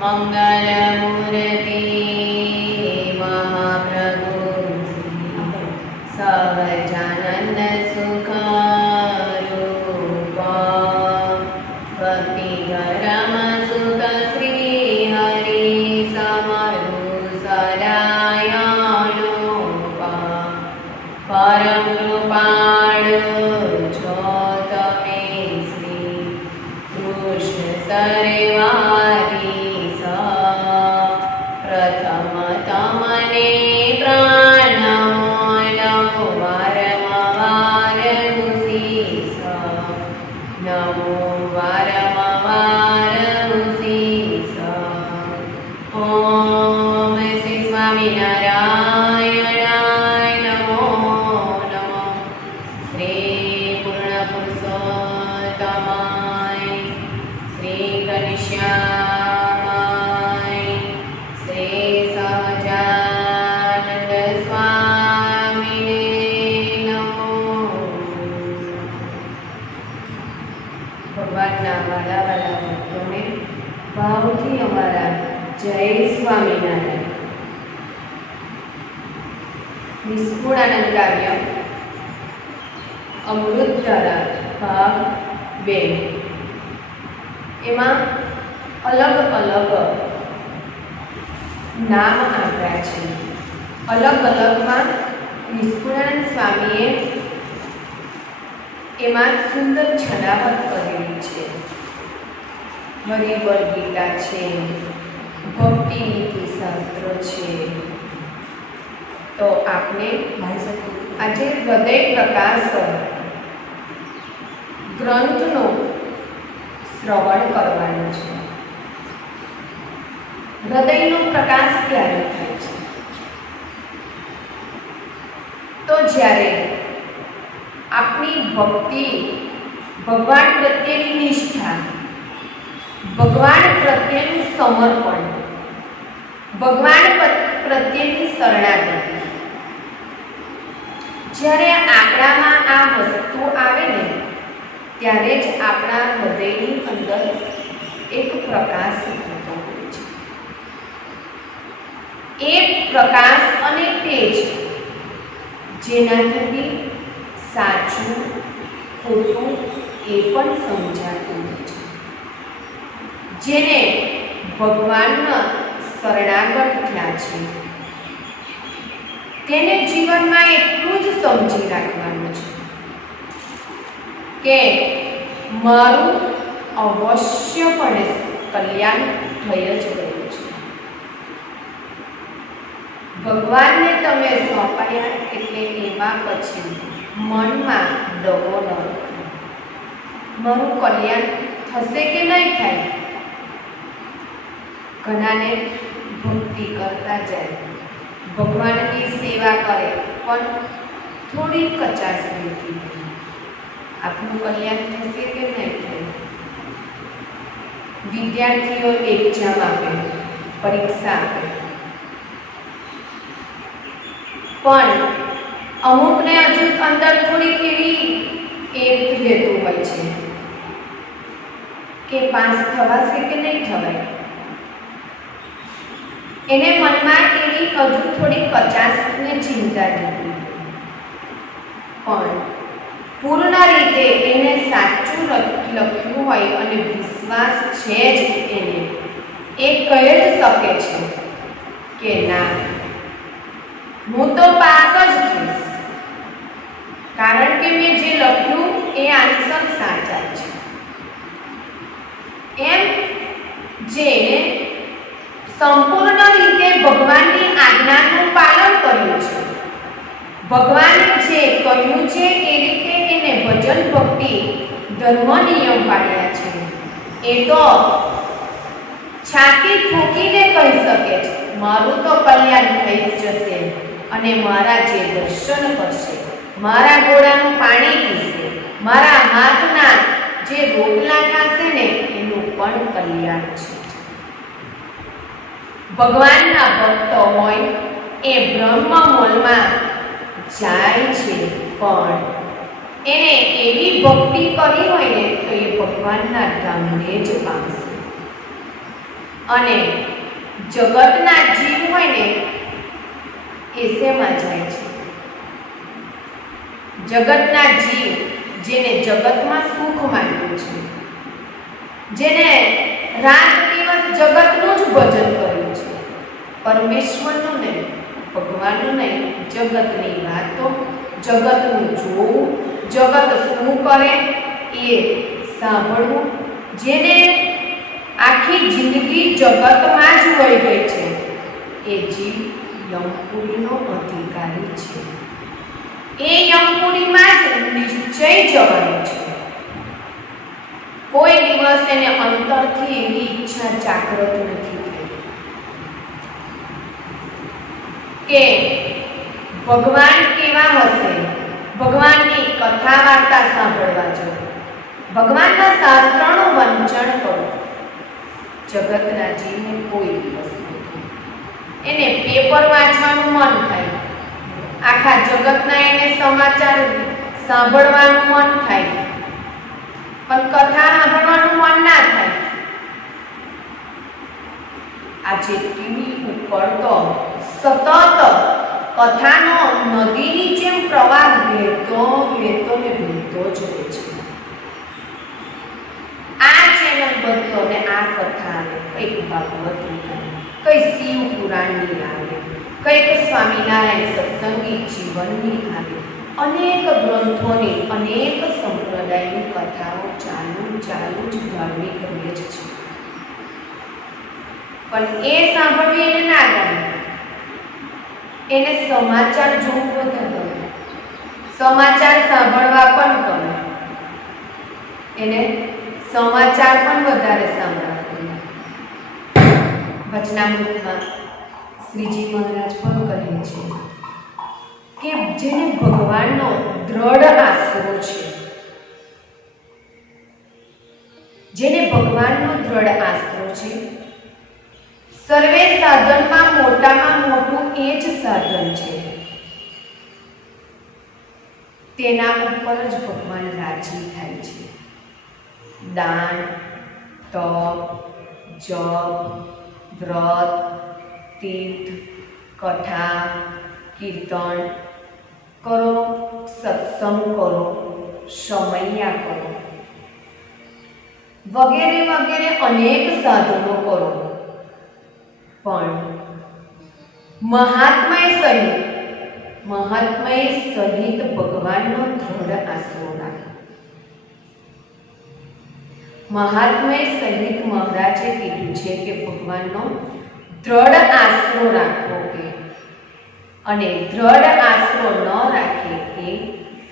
મંગલમૂર્તિ મહાપ્રભુ સહજાનંદ સુખરૂપા ભક્તિગરમ સુત શ્રી હરિ સમરુ સદાયાનુપા પરમ કૃપાળુ છો તમે શ્રી કૃષ્ણ સર્વારી પ્રથમ તમને પ્રાણમો વારંવાર ગુસીસ નમો વારંવાર ગુસીસ ઓમ શ્રી સ્વામિનારાયણાય નમો નમઃ શ્રી પૂર્ણ પુરુષોત્તમાય શ્રી ઘનશ્યામાય શ્રી સહજાનંદ સ્વામીને નમો. ભગવાનના વાલા વાલા ભક્તોને ભાવથી અમારા જય સ્વામિનારાયણ. નિષ્કુળાનંદ કાવ્ય અમૃતધારા ભાગ 2. એમાં અલગ અલગ નામ આપ્યા છે. અલગ અલગમાં નિષ્કુળાનંદ સ્વામીએ એમાં સુંદર છણાવટ કરેલી છે. હરિવર ગીતા છે, ભક્તિ નીતિ શાસ્ત્ર છે. તો આપણે આજે હૃદય પ્રકાશ ગ્રંથનો શ્રવણ કરવાનું છે. હૃદયનો પ્રકાશ ક્યારે થાય છે? તો જ્યારે આપણી ભક્તિ, ભગવાન પ્રત્યેની નિષ્ઠા, ભગવાન પ્રત્યેનું સમર્પણ, ભગવાન પ્રત્યેની શરણાગતિ, જ્યારે આપણામાં આ વસ્તુ આવે ને ત્યારે જ આપણા હૃદયની અંદર એક પ્રકાશ થતો હોય છે. એ પ્રકાશ અને તેજ જેનાથી સાચું ખોટું એ પણ સમજાતું હોય છે. જેને ભગવાનના શરણાગત થયા છે તેને જીવનમાં એટલું જ સમજી રાખવાનું છે કે મારું અવશ્યપણે કલ્યાણ થઈ જ ગયું છે. ભગવાનને તમે સોંપાયા એટલે એમાં પછી મનમાં દગો ન રાખો. મારું કલ્યાણ થશે કે નહીં થાય? ઘણાને ભક્તિ કરતા જાય, ભગવાનની સેવા કરે પણ થોડી કચાશ રહેતી, આપનું કલ્યાણ થશે કે નહીં થાય? વિદ્યાર્થીઓ એક્ઝામ આપે, પરીક્ષા આપે, પણ અમુકને હજુ અંદર થોડીક એવી રહેતું હોય છે કે પાસ થવાશે કે નહીં થવાય. એને મનમાં એવી હજુ થોડી કચાશ ને ચિંતા રહેતી, પણ પૂર્ણ રીતે એને સાચું લખ્યું હોય અને વિશ્વાસ છે જ એને, એ કહી જ શકે છે કે ના, હું તો પાસ જ થઈશ, કારણ કે મેં જે લખ્યું એ આન્સર સાચા છે. એમ જેને સંપૂર્ણ રીતે ભગવાનની આજ્ઞાનું પાલન કર્યું છે, ભગવાન જે કહ્યું છે એ રીતે એને ભજન ભક્તિ ધર્મ નિયમ પાડ્યા છે, એ તો છાતી ઠોકીને કહી શકે છે મારું તો કલ્યાણ થઈ જશે અને મારા જે દર્શન કરશે, મારા ગોળાનું પાણી પીશે, મારા હાથના જે રોટલા ખાશે ને એનું પણ કલ્યાણ છે. ભગવાનના ભક્તો હોય એ બ્રહ્મમોલમાં જાય છે, પણ એને એવી ભક્તિ કરી હોય ને તો એ ભગવાનના ધામને જ પામશે. અને જગતના જીવ હોય ને એ શેમાં જાય છે? જગતના જીવ જેને જગતમાં સુખ માન્યું છે, જેને રાત દિવસ જગતનું જ ભજન કર્યું છે, પરમેશ્વરનું નહીં, ભગવાનનું નહીં, જગતની વાતો, જગતનું જોવું, જગત શું કરે એ સાંભળવું, જેને આખી જિંદગી જગતમાં જ વહી ગઈ છે, એ જીવ યમપુરીનો અધિકારી છે. એ યમપુરીમાં જ નિશ્ચય જવાનો છે. કોઈ દિવસ એને અંતરથી એવી ઈચ્છા જાગૃત નથી થઈ કે ભગવાન કેવા હશે, ભગવાનની કથા વાર્તા સાંભળવા જાઓ, ભગવાનના શાસ્ત્રનું વંચન કરો. જગતના જીવને કોઈ દિવસ નથી. એને પેપર વાંચવાનું મન થાય, આખા જગતના એને સમાચાર સાંભળવાનું મન થાય, પણ કથા સાંભળવાનું મન ના થાય. આજે ટીવી ઉપર તો સતત કથાનો નદીની જેમ પ્રવાહ વહેતો વહેતો ને વહેતો જ રહે છે. આ ચેનલ બનતો ને આ કથા આવે, કંઈક ભાગવતની આવે, કંઈ શિવ પુરાણની આવે, કંઈક સ્વામિનારાયણ સત્સંગી જીવનની આવે, અનેક ગ્રંથોની, અનેક સંપ્રદાયની કથાઓ ચાલુ ચાલુ જ ધાર્મિક રહે જ છે. પણ એ સાંભળવી એને ના ગમે, એને સમાચાર જોવું વધારે ગમે, સમાચાર સાંભળવા પણ ગમે, એને સમાચાર પણ વધારે સાંભળવા ગમે. વચનામૃતમાં શ્રીજી મહારાજ પણ કહે છે કે જેને ભગવાનનો દ્રઢ આશરો છે, જેને ભગવાનનો દ્રઢ આશરો છે, સર્વે સાધનમાં મોટામાં મોટું એ જ સાધન છે, તેના ઉપર જ ભગવાન રાજી થાય છે. દાન, તપ, જપ, વ્રત, તીર્થ, કથા, કીર્તન કરો, સત્સંગ કરો, સમૈયા કરો, વગેરે વગેરે અનેક સાધનો કરો, પણ મહાત્માએ સહિત ભગવાનનો દ્રઢ આશરો રાખો. મહાત્માએ સહિત મહારાજે કીધું છે કે ભગવાનનો દ્રઢ આશરો રાખવો કે, અને દ્રઢ આશરો ન રાખે એ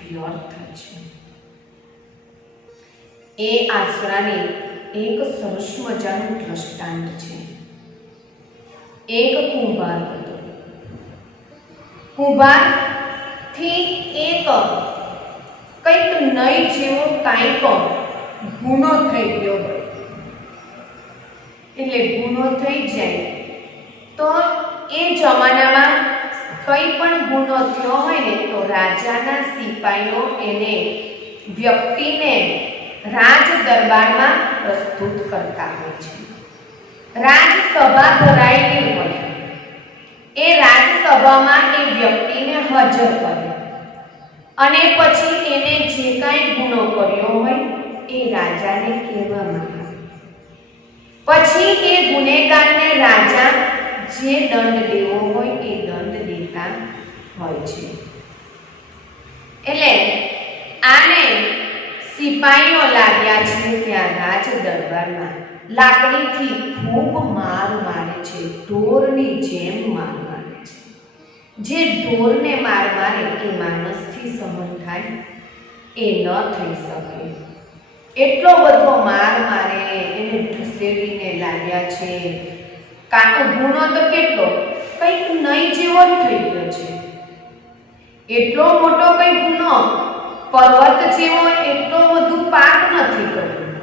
વ્યર્થ છે. એ આશરાની એક સરસ મજાનું દ્રષ્ટાંત છે. એક કુંભાર હતો. કુંભારથી એક કંઈક નહીં જેવો કાંઈક ગુનો થઈ ગયો હોય, એટલે ગુનો થઈ જાય તો એ જમાનામાં કંઈ પણ ગુનો થયો હોય ને તો રાજાના સિપાહીઓ એને વ્યક્તિને રાજ દરબારમાં પ્રસ્તુત કરતા હોય છે. રાજસભા ભરાયેલી હોય, એ રાજસભામાં એ વ્યક્તિને હાજર કરે અને પછી એને જે કાંઈ ગુનો કર્યો હોય એ રાજાને કહેવામાં આવે. પછી એ ગુનેગારને રાજા જે દંડ દેવો હોય એ દંડ દેતા હોય છે. એટલે આને સિપાહીઓ લાગ્યા છે ત્યાં રાજ દરબારમાં લાકડીથી ખૂબ માર મારે છે, ઢોરની જેમ માર મારે છે. જે ઢોરને માર મારે એ માણસથી સહન થાય એ ન થઈ શકે. એટલો બધો માર મારે, એને ઢસેડીને લાગ્યા છે. કાકો ગુનો તો કેટલો, કંઈક નહીં જેવો જ થઈ ગયો છે. એટલો મોટો કંઈ ગુનો, પર્વત જેવો એટલો બધું પાપ નથી કર્યું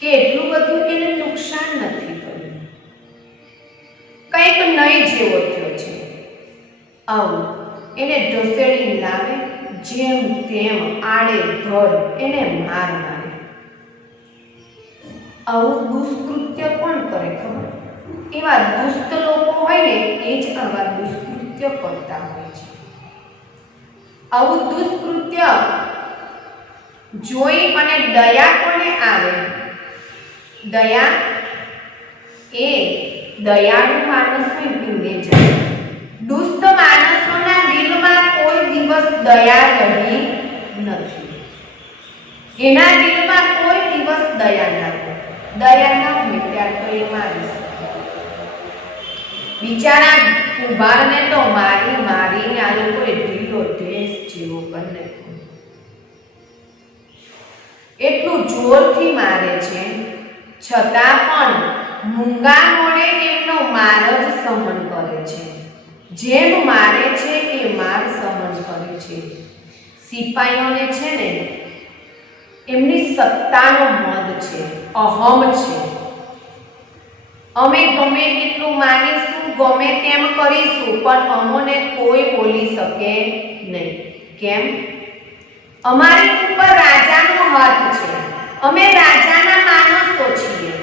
કે એટલું બધું એને નુકસાન નથી કર્યું, કંઈક નહીં જેવો થયો છે. આવું એને ઢસેડીને લાવે, જેમ તેમ આડેધડ એને માર મારે. આવું દુષ્કૃત્ય કોણ એવા દુષ્ટ લોકો હોય ને એ જ આવા દુષ્કૃત્ય કરતા હોય છે. આવું દુષ્કૃત્ય જોઈ અને દયા કોને આવે? દયા એ દયાળુ માણસને પીને જાય. દુષ્ટ માણસોના દિલમાં કોઈ દિવસ દયા રહી નથી. એના દિલમાં કોઈ દિવસ દયા ના હોય. દયા ના હોય ત્યાર તો એ મારી બિચારા કુંભારને તો મારી મારીને આ લોકોએ ઢીલો ઢેસ જેવો કરી નાખ્યો. એટલું જોરથી મારે છે છતાં પણ મૂંગા મોડે એમનો માર જ સહન કરે છે. જેમ મારે છે એ માર સહન કરે છે. સિપાહીઓને છે ને એમની સત્તાનો મદ છે, અહમ છે. અમે ગમે એટલું માનીશું, ગમે તેમ કરીશું, પણ અમોને કોઈ બોલી શકે નહીં. કેમ? અમારી ઉપર રાજાનો હાથ છે. અમે રાજાના માણસો છીએ.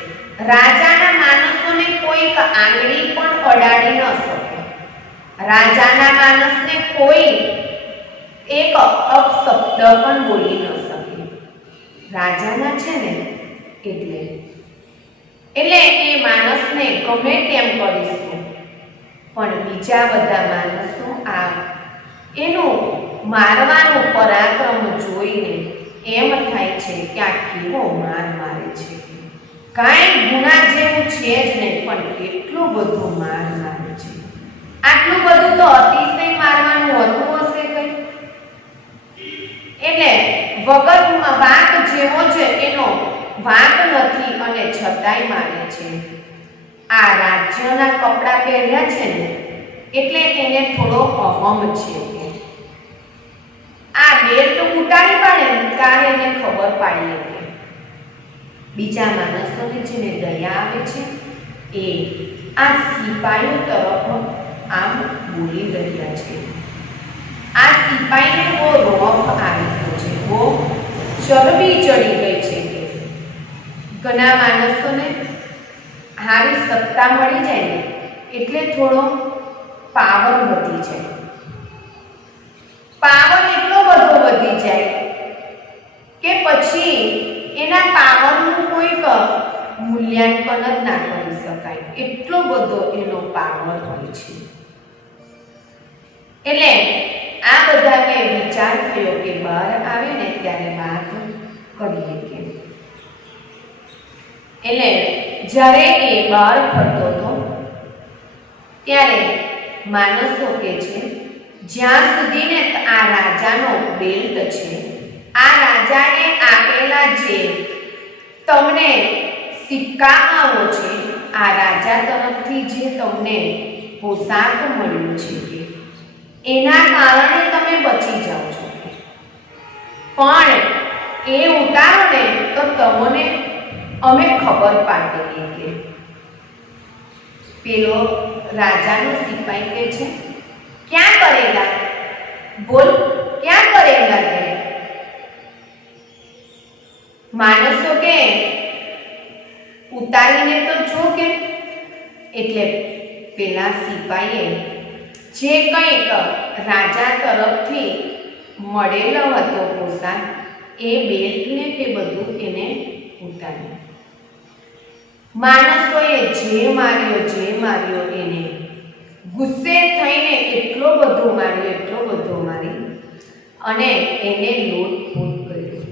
રાજાના માણસોને કોઈક આંગળી પણ અડાડી ન શકે. રાજાના માણસને કોઈ એક અપશબ્દ પણ બોલી ન શકે. રાજાના છે ને એટલે એ માણસને ગમે તેમ કરીશું, પણ બીજા બધા માણસો આ એનું મારવાનું પરાક્રમ જોઈને એમ થાય છે કે આ કેવો માર મારે છે. કાંઈ ગુના જેવું છે જ નહીં, પણ કેટલો બધો માર મારે છે. આટલું બધું તો અતિશય મારવાનું હોતું હશે કંઈ. એટલે વગરમાં વાંક જેવો છે એનો વાંક નથી અને છતાંય મારે છે. આ રાજ્યના કપડાં પહેર્યા છે ને એટલે એને થોડો અહમ છે. આ બેલ્ટ ઉતારી પાડે ને ત્યારે એને ખબર પાડી કે બીજા માણસોને જેને દયા આવે છે એ આ સિપાહીઓ તરફ આમ બોલી રહ્યા છે. આ સિપાહીને બહુ રોફ આવી ગયો છે, બહુ ચરબી ચડી ગઈ છે. ઘણા માણસોને હારી સત્તા મળી જાય ને એટલે થોડો પાવર વધી જાય. પાવર એટલો બધો વધી જાય કે પછી એના પાવરનું કોઈક મૂલ્યાંકન જ ના કરી શકાય. એટલો બધો એનો પાવર હોય છે. એટલે આ બધાને વિચાર થયો કે બહાર આવે ને ત્યારે વાત કરીએ કે. એટલે જ્યારે એ બહાર ફરતો હતો ત્યારે માણસો કે છે જ્યાં સુધી ને આ રાજાનો બેલ્ટ છે, આ રાજાએ આપેલા જે તમને સિક્કાઓ છે, આ રાજા તરફથી જે તમને પોશાક મળ્યું છે કે એના કારણે તમે બચી જાઓ છો. પણ એ ઉતારો ને તો તમને અમે ખબર પાડીએ કે પેલો રાજાનો સિપાઈ કે છે ક્યાં કરેગા? બોલ ક્યાં કરેગા? કે માણસો કે ઉતારીને તો જો કે. એટલે પેલા સિપાઈએ જે કંઈક રાજા તરફથી મળેલો હતો પોશાક એ બેલ્ટને કે બધું એને ઉતાર્યું. માણસોએ જે માર્યો એને ગુસ્સે થઈને એટલો બધો મારી અને એને લૂંટફૂટ કર્યો.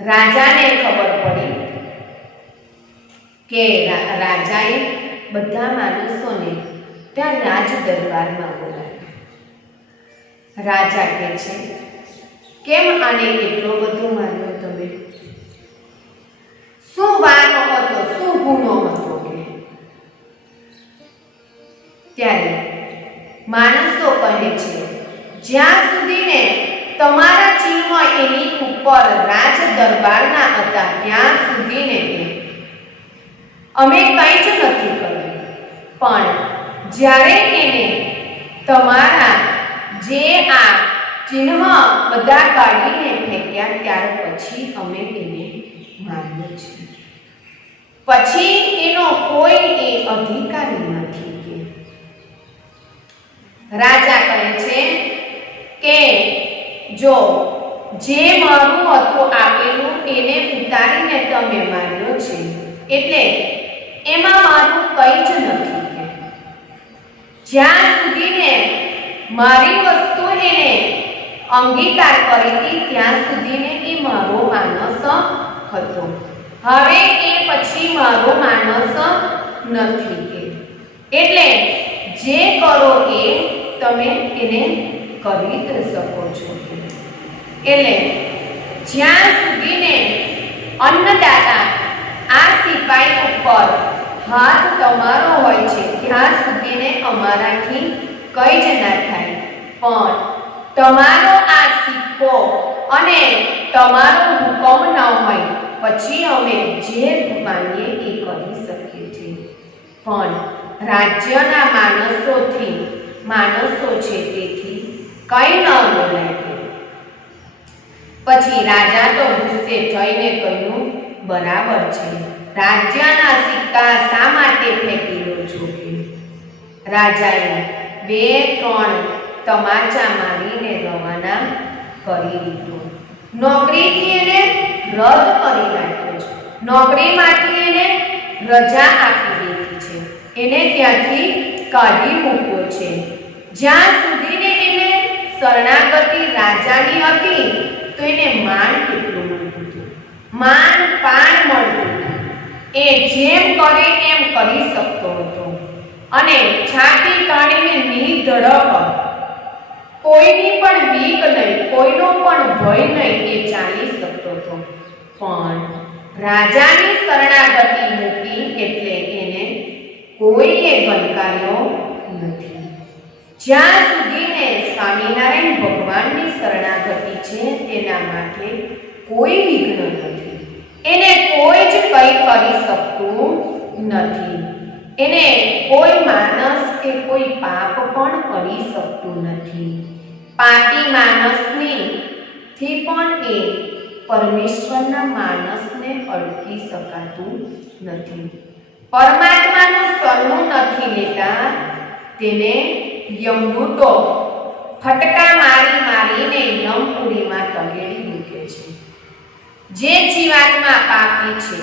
રાજાને ખબર પડી કે રાજાએ બધા માણસોને ત્યાં રાજ દરબારમાં બોલાવ્યા. રાજા કહે છે કેમ આને એટલો બધો માર્યો તમે? શું વાંક હતો, શું ગુનો હતો? ત્યારે માણસો કહે છે જ્યાં સુધી ને તમારા ચિહ્ન એની ઉપર રાજ દરબારના હતા ત્યાં સુધી ને અમે કંઈ જ નથી કર્યું. પણ જ્યારે એને તમારા જે આ ચિહ્ન બધા કાઢીને ફેંક્યા ત્યાર પછી અમે એને માર્યો છે. પછી એનો કોઈ એ અધિકારી જો જે મારું હતું આપેલું એને ઉતારીને તમે માર્યો છે, એટલે એમાં મારું કંઈ જ નથી કે જ્યાં સુધીને મારી વસ્તુ એને અંગીકાર કરી હતી ત્યાં સુધીને એ મારો માનસ હતો. હવે એ પછી મારો માનસ નથી કે એટલે જે કરો એ તમે એને કરી જ શકો છો. એટલે જ્યાં સુધીને અન્નદાતા આ સિપાઈ ઉપર હાથ તમારો હોય છે ત્યાં સુધીને અમારાથી કંઈ જ ના થાય, પણ તમારો આ સિક્કો અને તમારો હુકમ ન હોય પછી અમે જે માનીએ એ કરી શકીએ છીએ. પણ રાજ્યના માણસો છે તેથી કંઈ ન બોલાય. પછી રાજા તો ગુસ્સે થઈને કહ્યું, બરાબર છે, રાજ્યના સિક્કા શા માટે ફેંકી લો છો? રાજાએ 2-3 તમાચા મારીને રવાના કરી દીધો. નોકરીથી એને રદ કરી નાખ્યો છે, નોકરીમાંથી એને રજા આપી દીધી છે, એને ત્યાંથી કાઢી મૂક્યો છે. જ્યાં સુધીને એને શરણાગતિ રાજાની હતી તો એને માન કેટલું મળતું હતું, માન પાન મળતું હતું. એ જેમ કરે એમ કરી શકતો હતો અને છાતી કાઢીને નિર્ધડક, કોઈની પણ બીક નહીં, કોઈનો પણ ભય નહીં, એ ચાલી શકતો હતો. પણ રાજાની શરણાગતિ મૂકી એટલે એને કોઈએ ગણકાર્યો નથી. જ્યાં સુધીને સ્વામિનારાયણ ભગવાનની શરણાગતિ છે તેના માટે કોઈ વિઘ્ન નથી, એને કોઈ જ કંઈ કરી શકતું નથી, એને કોઈ માણસ કે કોઈ પાપ પણ કરી શકતું નથી. પાપી માણસની થી પણ એ પરમેશ્વરના માણસને અડકી શકાતું નથી. પરમાત્માનું સરનું નથી લેતા તેને યમદૂતો ફટકા મારીને યમપુરીમાં તગેડી મૂકે છે. જે જીવાત્મા પાપી છે,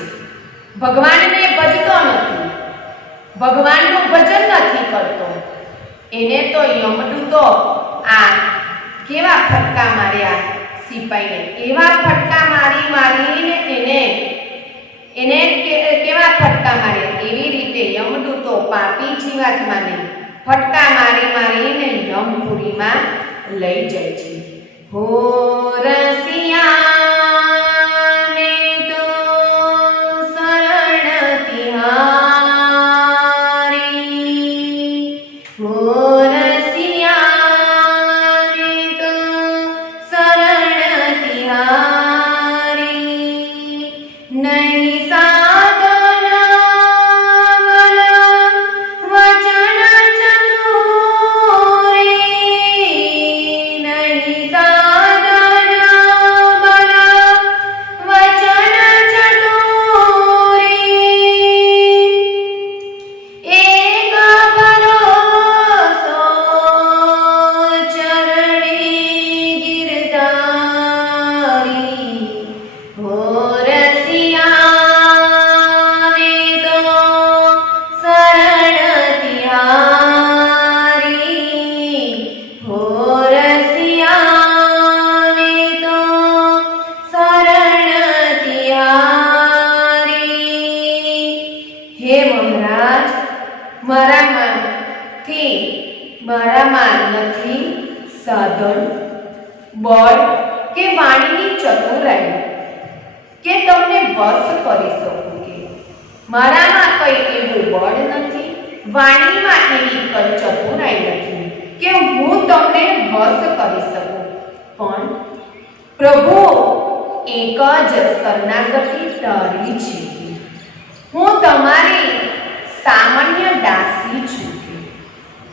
ભગવાનને ભજતો નથી, ભગવાનનું ભજન નથી કરતો, એને તો યમદૂતો આ કેવા ફટકા માર્યા સિપાઈને, એવા ફટકા મારીને એને કેવા ફટકા માર્યા, એવી રીતે યમદૂતો પાપી જીવાત્માને ફટકા મારીને યમપુરીમાં લઈ જાય છે. હો રસિયા ને તો શરણ તિહારી, હો રસિયા ને તો શરણ તિહારી, નહીં મારામાં નથી સાધન, બળ કે વાણીની ચતુરાઈ કે તમને વશ કરી શકું, કે મારામાં કંઈ એવું બળ નથી, વાણીમાં એવી કંઈ ચતુરાઈ નથી કે હું તમને વશ કરી શકું. પણ પ્રભુ એક જ શરણાગતિ તારી છે, હું તમારી સામાન્ય દાસી છું.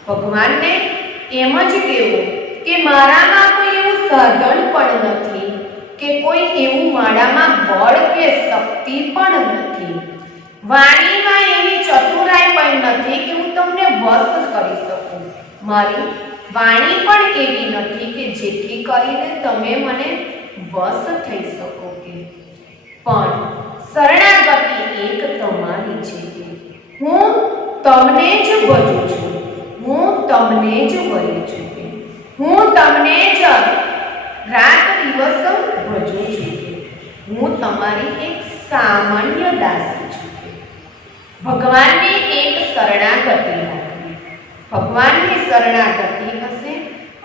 ભગવાનને એમ જ કહેવું કે મારામાં કોઈ એવું સાધન પણ નથી કે કોઈ એવું મારામાં બળ કે શક્તિ પણ નથી, વાણીમાં એવી ચતુરાઈ પણ નથી કે હું તમને વશ કરી શકું. મારી વાણી પણ એવી નથી કે જેથી કરીને તમે મને વશ થઈ શકો કે પણ શરણાગતિ એક તમારી છે કે હું તમને જ ભજું છું, હું તમને જ વરું છું કે હું તમને જ રાત દિવસ ભજું છું કે હું તમારી એક સામાન્ય દાસી છું કે ભગવાનની એક શરણાગતિ રાખવી, ભગવાનની શરણાગતિ હશે,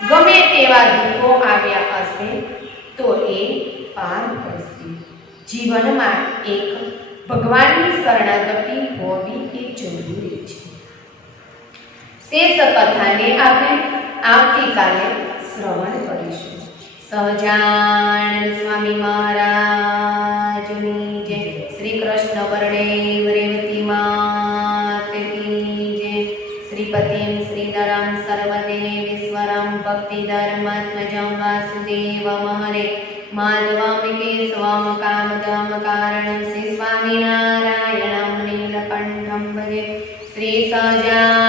ગમે તેવા દુઃખો આવ્યા હશે તો એ પાર કરશે। જીવનમાં એક ભગવાનની શરણાગતિ હોવી એ જરૂરી છે। શેષ કથાને આપણે આવતીકાલે શ્રવણ કરીશું। સહજાનંદ સ્વામી મહારાજની જય। શ્રી કૃષ્ણ વરદેવ રેવતી માત કી જય। શ્રીપતિમ શ્રીધરમ સર્વદેવેશ્વરમ ભક્તિધર્માત્મજં વાસુદેવમ હરે માધવમ કેશવમ કામદમ કારણમ શ્રી સ્વામિનારાયણમ નીલકંઠમ ભજે। શ્રી સહજાનંદ